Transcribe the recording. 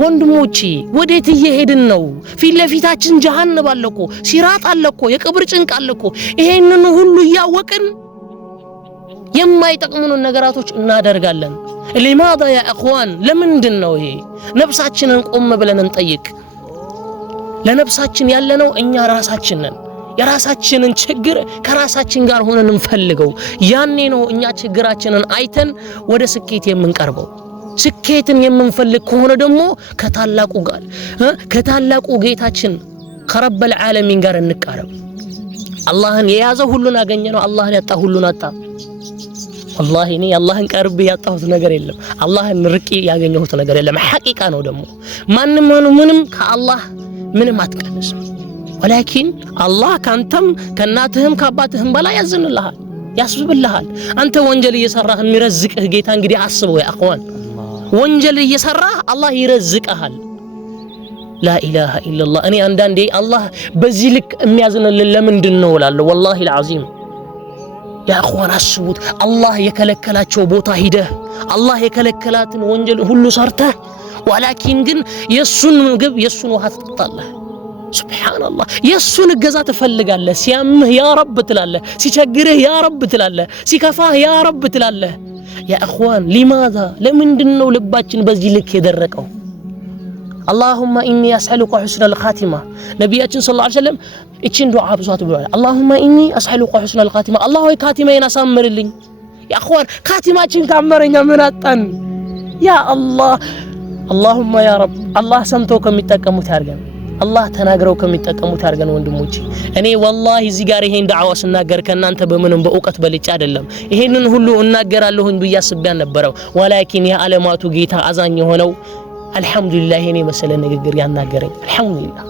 ወንድሞቼ ወዴት እየሄድን ነው? ፊት ለፊታችን ጀሃነም አለኮ፣ ሲራጥ አለኮ፣ የቀብር ጭንቅ አለኮ። ይሄንን ሁሉ ያወቅን የማይጠቅሙን ነገራቶች እናደርጋለን። لماذا يا اخوان ለምንድን ነው ይሄ? ነፍሳችንን ቆም ብለን እንጠይቅ። ለነፍሳችን ያለነው እኛ ራሳችን ነን። የራሳችንን ችግር ከራሳችን ጋር ሆነን እንፈልገው። ያኔ ነው እኛ ችግራችንን አይተን ወደ ስኬት የምንቀርበው። ስኬትን የምንፈልግ ከሆነ ደግሞ ከታላቁ ጌታችን ከረበል ዓለሚን ጋር እንቃረብ። አላህን የያዘ ሁሉን አገኘ ነው፣ አላህን ያጣ ሁሉን አጣ። والله እኔ አላህን ቀርብ ያጣሁት ነገር የለም፣ አላህን ርቄ ያገኘሁት ነገር የለም። ሐቂቃ ነው ደግሞ ምንም ከአላህ ምንም አትቀንስም። ولكن الله ካንተም ከናትህም ከአባትህም በላይ ያዝንልሃል፣ ያስብልሃል። አንተ ወንጀል እየሰራህ የሚረዝቅህ ጌታ እንግዲህ አስበው ያ አخوان፣ ወንጀል እየሰራህ አላህ ይረዝቅሃል። لا اله الا الله። እኔ አንዳንዴ አላህ በዚህ ልክ የሚያዝንልን ለምንድን ነው እላለሁ። والله العظيم ያ አخوان አስቡት። አላህ የከለከላቸው ቦታ ሂደህ አላህ የከለከላትን ወንጀል ሁሉ ሰርተህ ولكن ግን የሱን ምግብ የሱን ውሃ ትጠጣለህ። ሱብሃንአላህ። የሱን እገዛ ትፈልጋለህ። ሲያምህ ያ ረብ ትላለህ፣ ሲቸግርህ ያ ረብ ትላለህ፣ ሲከፋህ ያ ረብ ትላለህ። ያ አخوان لماذا ለምንድነው ልባችን በዚህ ልክ የደረቀው? اللهم اني اسالك حسن الخاتمه። ነብያችን ሰለላሁ ዐለይሂ ወሰለም እቺን ዱዓ ብዙት ብለዋል። اللهم اني اسالك حسن الخاتمه። አላህ ሆይ ካቲማዬን አሳምርልኝ። ያ አخوان ካቲማችን ካመረኛ ምን አጣን? ያ አላህ اللهم يا رب الله ሰምተው ከሚጠቀሙት ያርገን፣ አላህ ተናግረው ከሚጠቀሙት ያርገን። ወንድሞቼ እኔ والله እዚህ ጋር ይሄን ዳዕዋ ስናገር ከናንተ በምንም በእውቀት በልጭ አይደለም። ይሄንን ሁሉ እናገራለሁኝ ብያስብያን ነበረው። ولكن ያ ዓለማቱ ጌታ አዛኝ ሆነው አልহামዱሊላህ እኔ መሰለ ንግግር ያናገረኝ። አልহামዱሊላህ